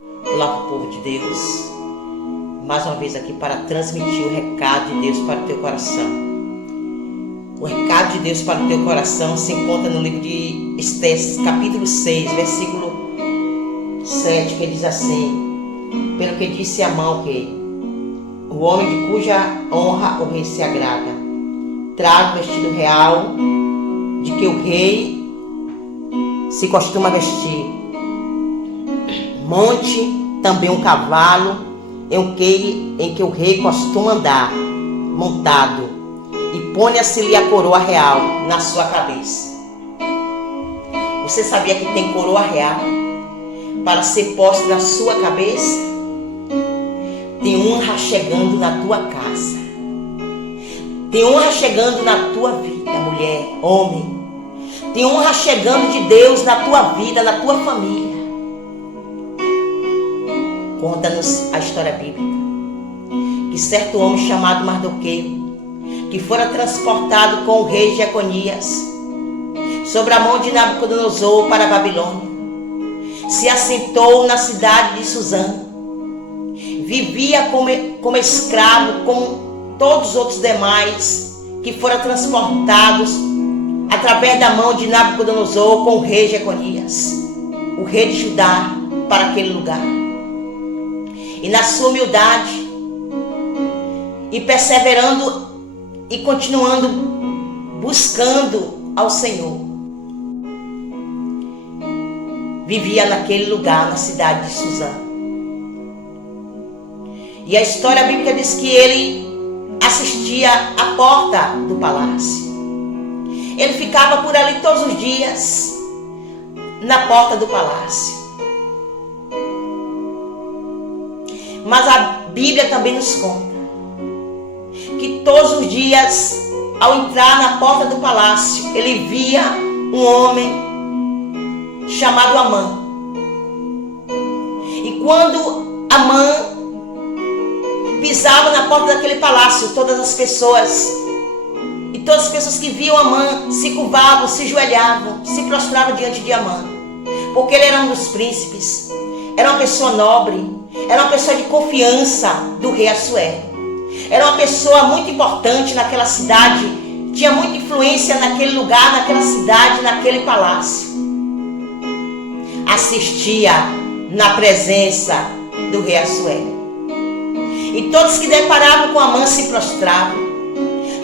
Olá, povo de Deus, mais uma vez aqui para transmitir o recado de Deus para o teu coração. O recado de Deus para o teu coração se encontra no livro de Estécias, capítulo 6, versículo 7, que diz assim: pelo que disse Amão, que o homem de cuja honra o rei se agrada, traga o vestido real de que o rei se costuma vestir. Monte também um cavalo em que o rei costuma andar montado, e ponha-se-lhe a coroa real na sua cabeça. Você sabia que tem coroa real para ser posta na sua cabeça? Tem honra chegando na tua casa. Tem honra chegando na tua vida, mulher, homem. Tem honra chegando de Deus na tua vida, na tua família. Conta-nos a história bíblica que certo homem chamado Mardoqueu, que fora transportado com o rei Jeconias sobre a mão de Nabucodonosor para a Babilônia, se assentou na cidade de Suzã. Vivia como escravo, como todos os outros demais que foram transportados através da mão de Nabucodonosor com o rei Jeconias, o rei de Judá, para aquele lugar. E na sua humildade, e perseverando e continuando buscando ao Senhor, vivia naquele lugar, na cidade de Suzã. E a história bíblica diz que ele assistia à porta do palácio. Ele ficava por ali todos os dias, na porta do palácio. Mas a Bíblia também nos conta que todos os dias, ao entrar na porta do palácio, ele via um homem chamado Amã. E quando Amã pisava na porta daquele palácio, todas as pessoas que viam Amã se curvavam, se ajoelhavam, se prostravam diante de Amã, porque ele era um dos príncipes, era uma pessoa nobre, era uma pessoa de confiança do rei Assuero. Era uma pessoa muito importante naquela cidade, tinha muita influência naquele lugar, naquela cidade, naquele palácio. Assistia na presença do rei Assuero. E todos que deparavam com Amã se prostravam.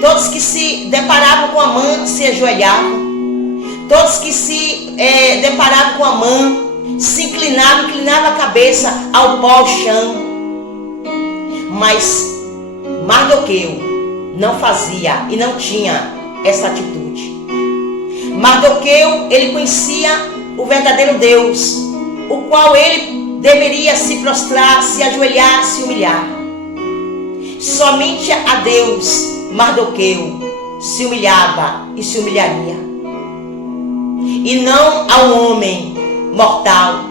Todos que se deparavam com Amã se ajoelhavam. Todos que se deparavam com Amã se inclinava a cabeça ao pó, ao chão. Mas Mardoqueu não fazia e não tinha essa atitude. Mardoqueu, ele conhecia o verdadeiro Deus, o qual ele deveria se prostrar, se ajoelhar, se humilhar. Somente a Deus Mardoqueu se humilhava e se humilharia, e não ao homem mortal,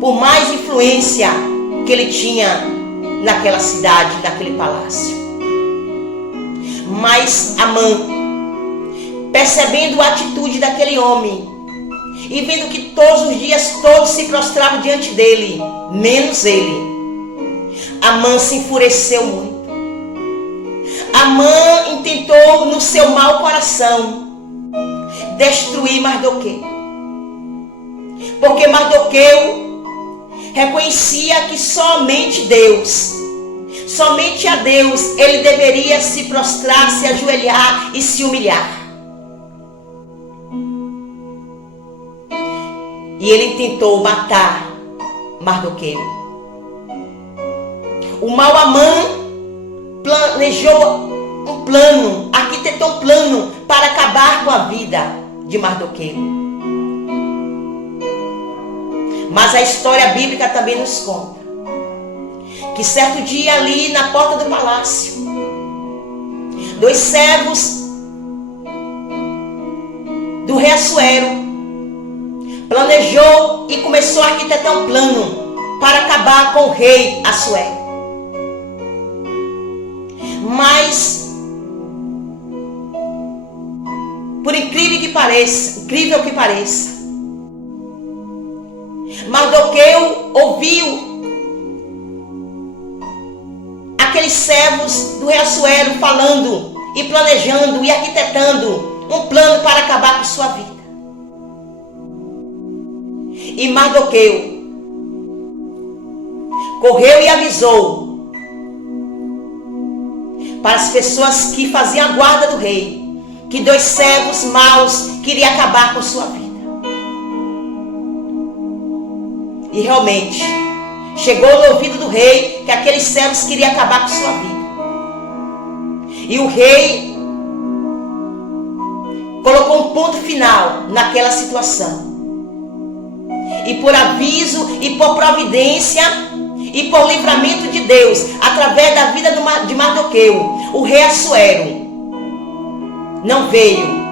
por mais influência que ele tinha naquela cidade, naquele palácio. Mas Amã, percebendo a atitude daquele homem e vendo que todos os dias todos se prostravam diante dele, menos ele, Amã se enfureceu muito. Amã intentou no seu mau coração destruir Mardoqueu, porque Mardoqueu reconhecia que somente Deus, somente a Deus, ele deveria se prostrar, se ajoelhar e se humilhar. E ele tentou matar Mardoqueu. O mau Amã planejou um plano, arquitetou um plano para acabar com a vida de Mardoqueu. Mas a história bíblica também nos conta que certo dia ali na porta do palácio, dois servos do rei Assuero planejou e começou a arquitetar um plano para acabar com o rei Assuero. Mas, por incrível que pareça, Mardoqueu ouviu aqueles servos do rei Assuero falando e planejando e arquitetando um plano para acabar com sua vida. E Mardoqueu correu e avisou para as pessoas que faziam a guarda do rei que 2 servos maus queriam acabar com sua vida. E realmente chegou no ouvido do rei que aqueles servos queriam acabar com sua vida. E o rei colocou um ponto final naquela situação. E por aviso e por providência e por livramento de Deus, através da vida de Mardoqueu, o rei Assuero não veio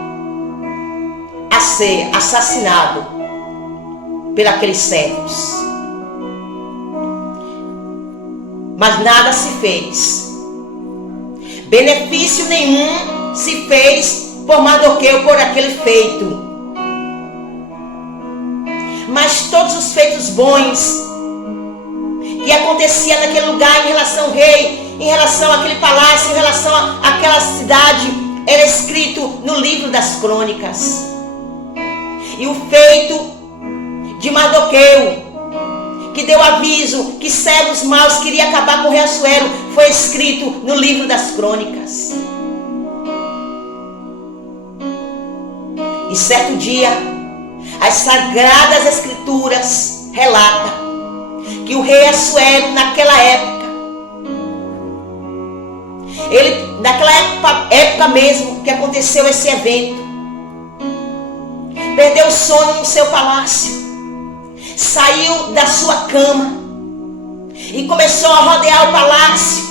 a ser assassinado por aqueles servos. Mas nada se fez. Benefício nenhum se fez por Mardoqueu por aquele feito. Mas todos os feitos bons que acontecia naquele lugar em relação ao rei, em relação àquele palácio, em relação àquela cidade, era escrito no livro das crônicas. E o feito de Mardoqueu, que deu aviso que servos maus queriam acabar com o rei Assuero, foi escrito no livro das crônicas. E certo dia, as Sagradas Escrituras relatam que o rei Assuero, naquela época, naquela época mesmo que aconteceu esse evento, perdeu o sono no seu palácio, saiu da sua cama e começou a rodear o palácio.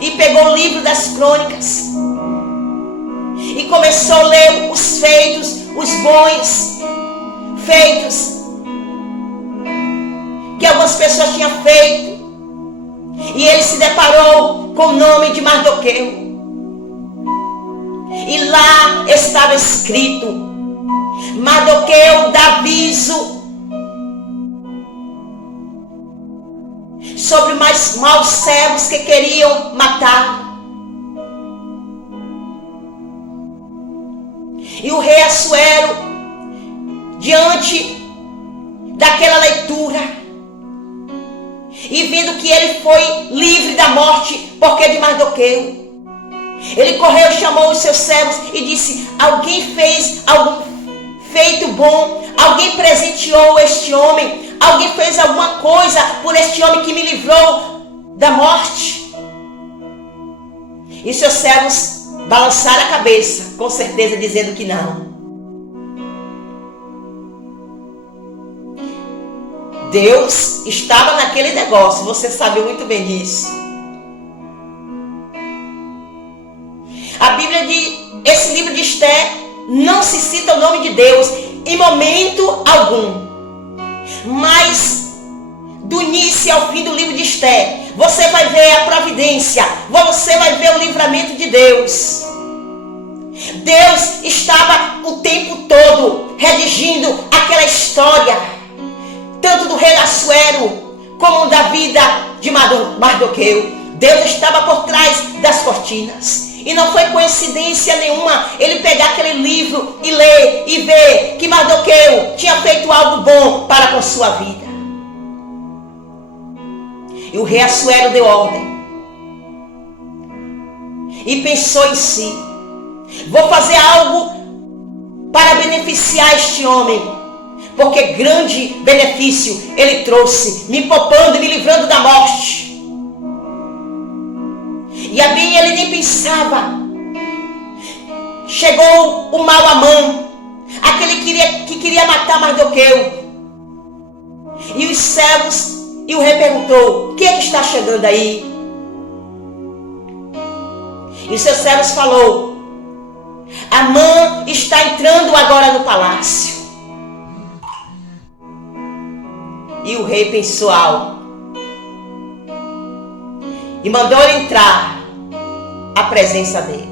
E pegou o livro das crônicas e começou a ler os feitos, os bons feitos que algumas pessoas tinham feito. E ele se deparou com o nome de Mardoqueu. E lá estava escrito: Mardoqueu dá aviso sobre mais maus servos que queriam matar. E o rei Assuero, diante daquela leitura, e vendo que ele foi livre da morte porque de Mardoqueu, ele correu, chamou os seus servos e disse: alguém fez algum feito bom? Alguém presenteou este homem? Alguém fez alguma coisa por este homem que me livrou da morte? E seus servos balançaram a cabeça, com certeza dizendo que não. Deus estava naquele negócio, você sabe muito bem disso. A Bíblia esse livro de Esther, não se cita o nome de Deus em momento algum. Mas do início ao fim do livro de Esther, você vai ver a providência, você vai ver o livramento de Deus. Deus estava o tempo todo redigindo aquela história, tanto do rei Assuero como da vida de Mardoqueu. Deus estava por trás das cortinas. E não foi coincidência nenhuma ele pegar aquele livro e ler e ver que Mardoqueu tinha feito algo bom para com sua vida. E o rei Assuero deu ordem. E pensou em si: vou fazer algo para beneficiar este homem, porque grande benefício ele trouxe, me poupando e me livrando da morte. E a bem ele nem pensava. Chegou o mau Amã, aquele que queria matar Mardoqueu. E os servos, e o rei perguntou: o que é que está chegando aí? E os seus servos falou: Amã está entrando agora no palácio. E o rei pensou algo e mandou ele entrar à presença dele.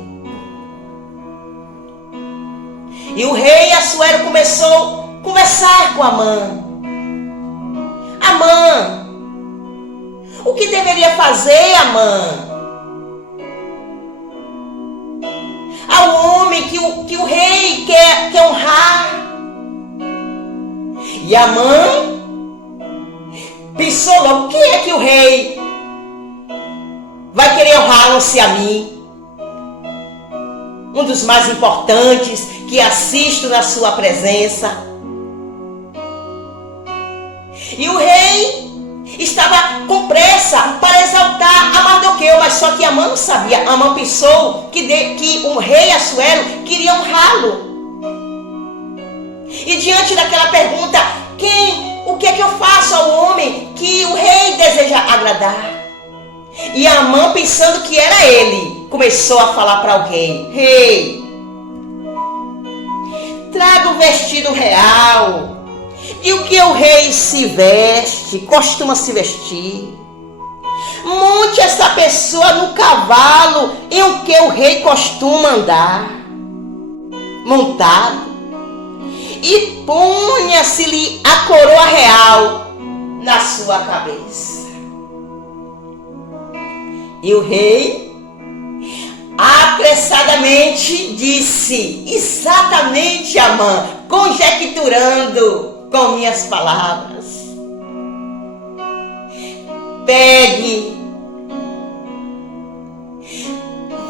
E o rei Assuero começou a conversar com Amã. Amã. O que deveria fazer Amã? Ao homem que o rei quer honrar. E Amã pensou logo, quem é que o rei vai querer honrar não ser a mim? Um dos mais importantes que assisto na sua presença. E o rei estava com pressa para exaltar a Mardoqueu, mas só que Amã não sabia. Amã pensou que o rei Assuero queria honrá-lo. E diante daquela pergunta, o que é que eu faço ao homem que o rei deseja agradar? E Amã, pensando que era ele, começou a falar para alguém: rei, traga o vestido real e o que o rei se veste, costuma se vestir. Monte essa pessoa no cavalo em o que o rei costuma andar, montado, e ponha-se-lhe a coroa real na sua cabeça. E o rei apressadamente disse, exatamente, Amã, conjecturando com minhas palavras: pegue,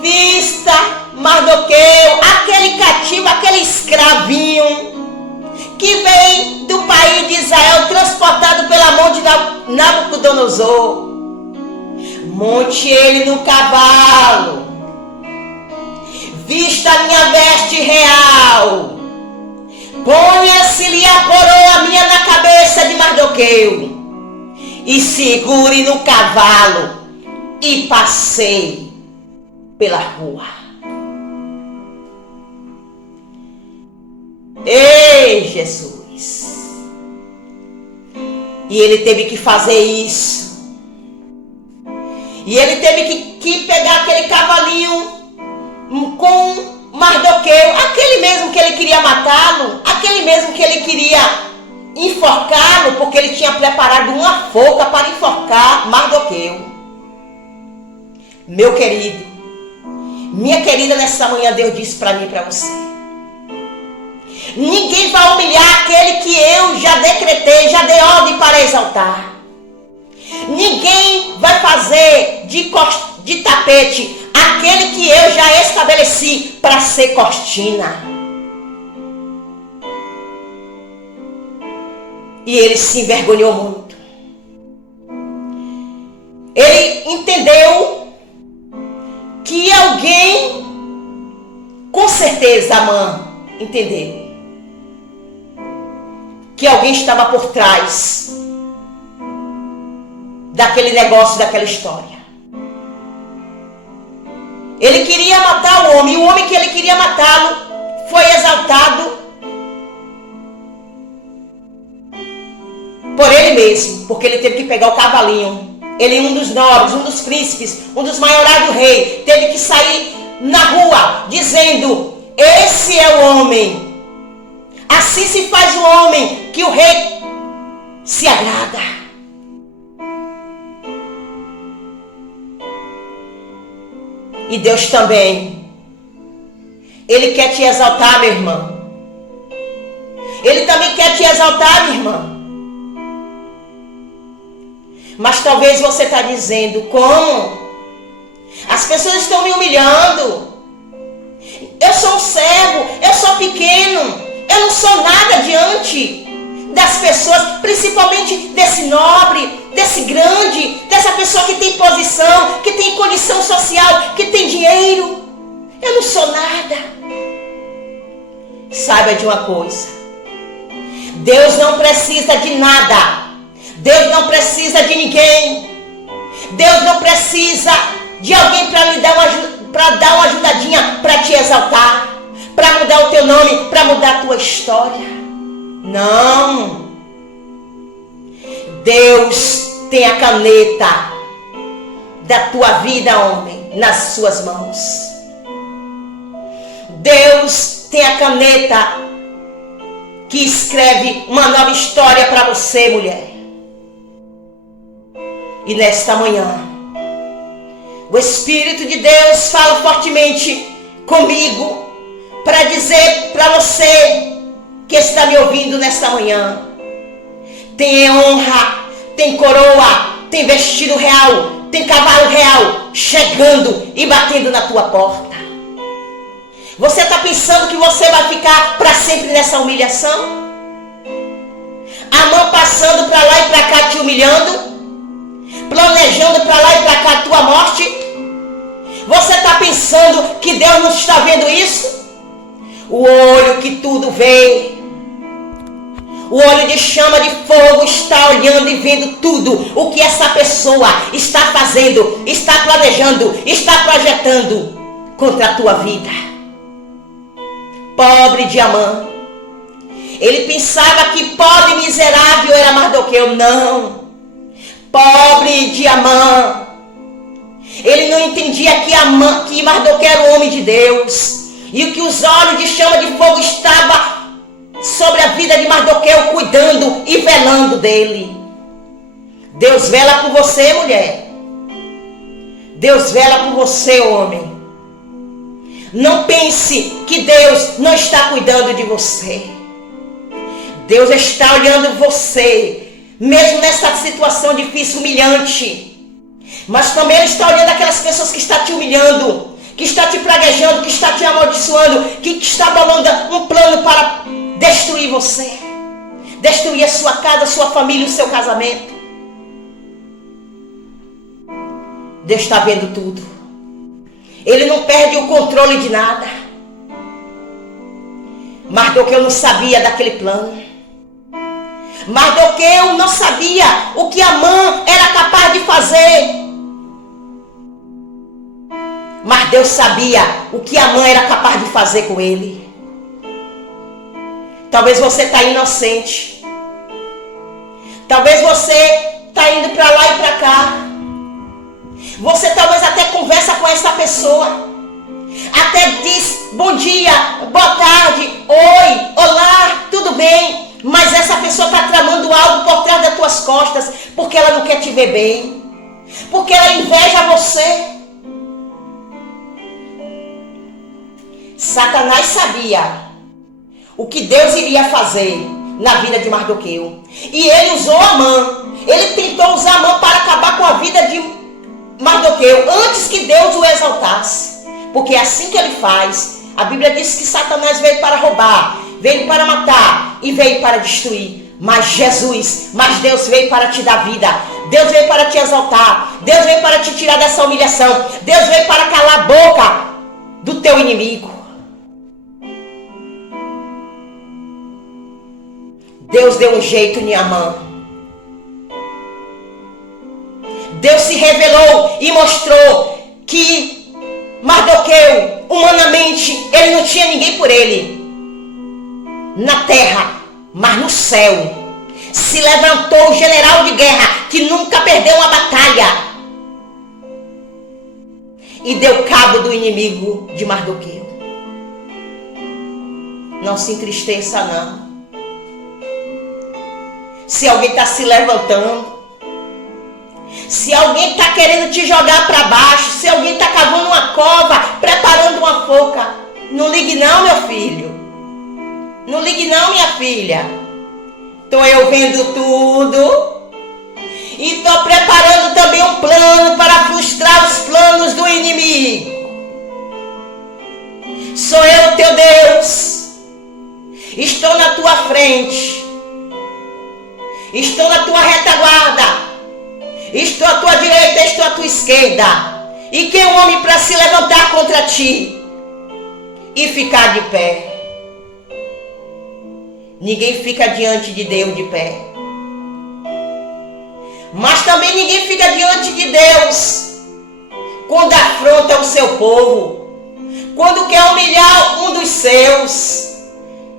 vista Mardoqueu, aquele cativo, aquele escravinho que vem do país de Israel, transportado pela mão de Nabucodonosor. Monte ele no cavalo, vista a minha veste real, ponha-se-lhe a coroa minha na cabeça de Mardoqueu, e segure no cavalo e passeie pela rua. Ei, Jesus! E ele teve que fazer isso. E ele teve que pegar aquele cavalinho com Mardoqueu, aquele mesmo que ele queria matá-lo, aquele mesmo que ele queria enforcá-lo, porque ele tinha preparado uma forca para enforcar Mardoqueu. Meu querido, minha querida, nessa manhã Deus disse para mim e para você: ninguém vai humilhar aquele que eu já decretei, já dei ordem para exaltar. Ninguém vai fazer de tapete aquele que eu já estabeleci para ser cortina. E ele se envergonhou muito. Ele entendeu que alguém, com certeza, Amã entendeu que alguém estava por trás daquele negócio, daquela história. Ele queria matar o homem, e o homem que ele queria matá-lo foi exaltado por ele mesmo, porque ele teve que pegar o cavalinho. Ele, um dos nobres, um dos príncipes, um dos maiorais do rei, teve que sair na rua dizendo: esse é o homem. Assim se faz o homem que o rei se agrada. E Deus também, Ele quer te exaltar, meu irmão. Ele também quer te exaltar, minha irmã. Mas talvez você está dizendo: como? As pessoas estão me humilhando. Eu sou um servo, eu sou pequeno, eu não sou nada diante das pessoas, principalmente desse nobre, desse grande, dessa pessoa que tem posição, que tem condição social, que tem dinheiro. Eu não sou nada. Saiba de uma coisa: Deus não precisa de nada. Deus não precisa de ninguém. Deus não precisa de alguém para lhe dar uma ajudadinha, para te exaltar, para mudar o teu nome, para mudar a tua história. Não. Deus tem a caneta da tua vida, homem, nas suas mãos. Deus tem a caneta que escreve uma nova história para você, mulher. E nesta manhã, o Espírito de Deus fala fortemente comigo para dizer para você que está me ouvindo nesta manhã: tem honra, tem coroa, tem vestido real, tem cavalo real chegando e batendo na tua porta. Você está pensando que você vai ficar para sempre nessa humilhação? A mão passando para lá e para cá te humilhando? Planejando para lá e para cá a tua morte? Você está pensando que Deus não está vendo isso? O olho que tudo vê, o olho de chama de fogo está olhando e vendo tudo o que essa pessoa está fazendo, está planejando, está projetando contra a tua vida. Pobre de Amã, ele pensava que pobre e miserável era Mardoqueu. Não, pobre de Amã, ele não entendia que Mardoqueu era o homem de Deus, e que os olhos de chama de fogo estavam sobre a vida de Mardoqueu, cuidando e velando dele. Deus vela por você, mulher. Deus vela por você, homem. Não pense que Deus não está cuidando de você. Deus está olhando você, mesmo nessa situação difícil, humilhante. Mas também Ele está olhando aquelas pessoas que estão te humilhando, que está te praguejando, que está te amaldiçoando, que está bolando um plano para destruir você, destruir a sua casa, a sua família, o seu casamento. Deus está vendo tudo. Ele não perde o controle de nada. Mardoqueu não sabia daquele plano. Mardoqueu não sabia o que Amã era capaz de fazer. Mas Deus sabia o que Amã era capaz de fazer com ele. Talvez você está inocente. Talvez você está indo para lá e para cá. Você talvez até conversa com essa pessoa. Até diz bom dia, boa tarde, oi, olá, tudo bem. Mas essa pessoa está tramando algo por trás das tuas costas. Porque ela não quer te ver bem. Porque ela inveja você. Satanás sabia o que Deus iria fazer na vida de Mardoqueu. E ele usou Amã. Ele tentou usar Amã para acabar com a vida de Mardoqueu antes que Deus o exaltasse. Porque é assim que ele faz. A Bíblia diz que Satanás veio para roubar, veio para matar e veio para destruir. Mas Deus veio para te dar vida. Deus veio para te exaltar. Deus veio para te tirar dessa humilhação. Deus veio para calar a boca do teu inimigo. Deus deu um jeito em Amã. Deus se revelou e mostrou que Mardoqueu, humanamente, ele não tinha ninguém por ele na terra, mas no céu se levantou o general de guerra que nunca perdeu uma batalha e deu cabo do inimigo de Mardoqueu. Não se entristeça, não. Se alguém está se levantando, se alguém está querendo te jogar para baixo, se alguém está cavando uma cova, preparando uma forca, não ligue não, meu filho. Não ligue não, minha filha. Estou eu vendo tudo. E estou preparando também um plano para frustrar os planos do inimigo. Sou eu, teu Deus. Estou na tua frente. Estou na tua retaguarda. Estou à tua direita, estou à tua esquerda. E quem é um homem para se levantar contra ti e ficar de pé? Ninguém fica diante de Deus de pé. Mas também ninguém fica diante de Deus quando afronta o seu povo, quando quer humilhar um dos seus.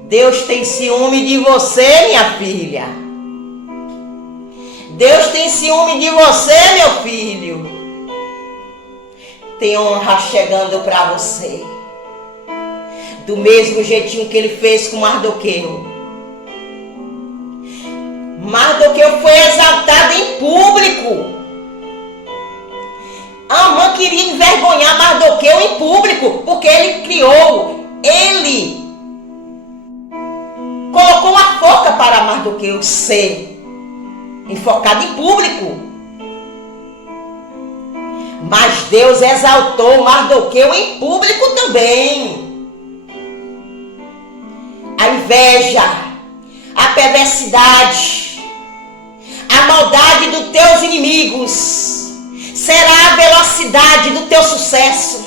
Deus tem ciúme de você, minha filha. Deus tem ciúme de você, meu filho. Tem honra chegando para você. Do mesmo jeitinho que ele fez com Mardoqueu. Mardoqueu foi exaltado em público. Amã queria envergonhar Mardoqueu em público, porque ele colocou uma forca para Mardoqueu ser enfocado em público. Mas Deus exaltou Mardoqueu em público também. A inveja, a perversidade, a maldade dos teus inimigos será a velocidade do teu sucesso.